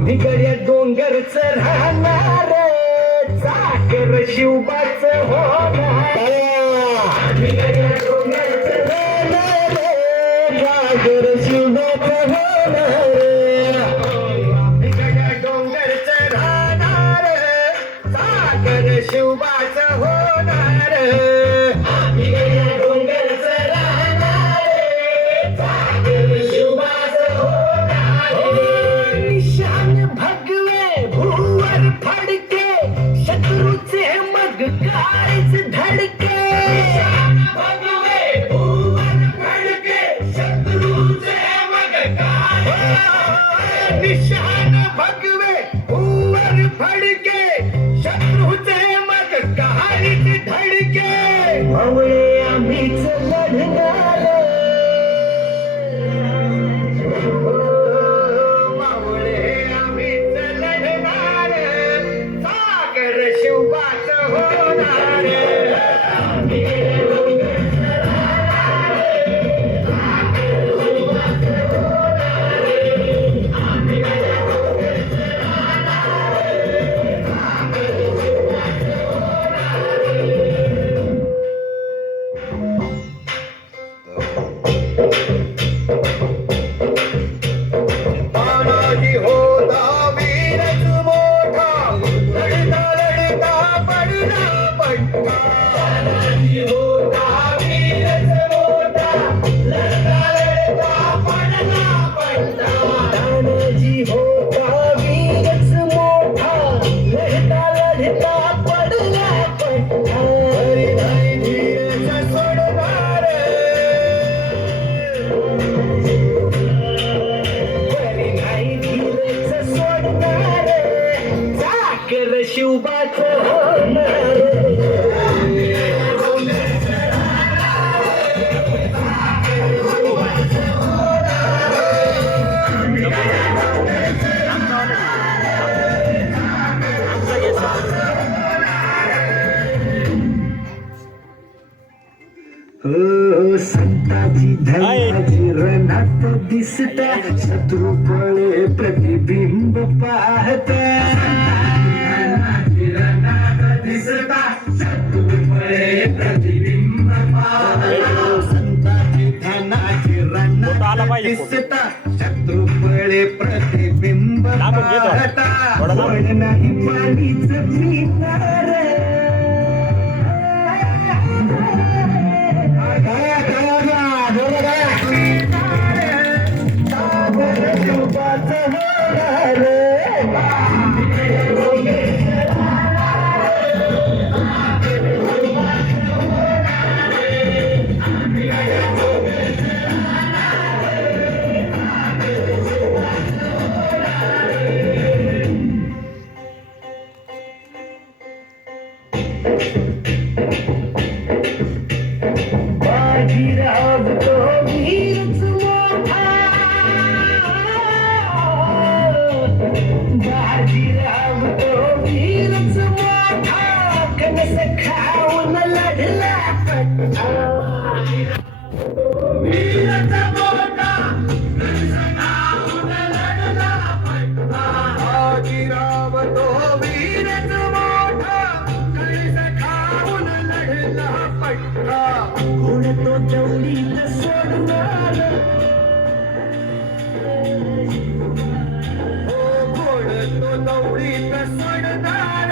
भिगड्या डोंगरच राहणार चाकर शिवबाच होणार भिगड्या डोंगरच राहणार चाकर शिवबाच होणार भिगड्या डोंगरच राहणार चाकर शिवबाच होणार भिगड्या डोंगरच राहणार चाकर शिवबाच होणार निशान भगवे भुवर फडके शत्रूचे मग काळीच धडके भगवे भुवर फडके शत्रूचे मग निशान भगवे भुवर फडके शत्रूचे मग काळीच धडके भवळे आम्हीच लढणार शिवबाच होणार तानाजी होता वीरच मोठा लढता लढता पडला पट्टा तानाजी होता वीरच मोठा लढता लढता पडला पट्टा तानाजी होता वीरच मोठा लढता लढता पडला पट्टा हरी नाही धीरच सोडणार हरी नाही धीरच सोडणार चाकर शिवबाच होणार हो संताची धनाची रणात दिसता शत्रू पळे प्रतिबिंब पाहता दिसता शत्रू पळे प्रतिबिंब पाहता संताची धनाची रणात दिसता शत्रू पळे प्रतिबिंब पाहता पण नाही पाणीच पिणार बाजीराव तो वीरच मोठा बाजीराव तो वीरच मोठा कणस खाऊन लढला पट्टा वीरच मोठा कणस खाऊन लढला पट्टा बाजीराव तो वीरच मोठा कणस खाऊन लढला पट्टा कोण तो दौडीत सोडणार कोण तो दौडीत सोडणार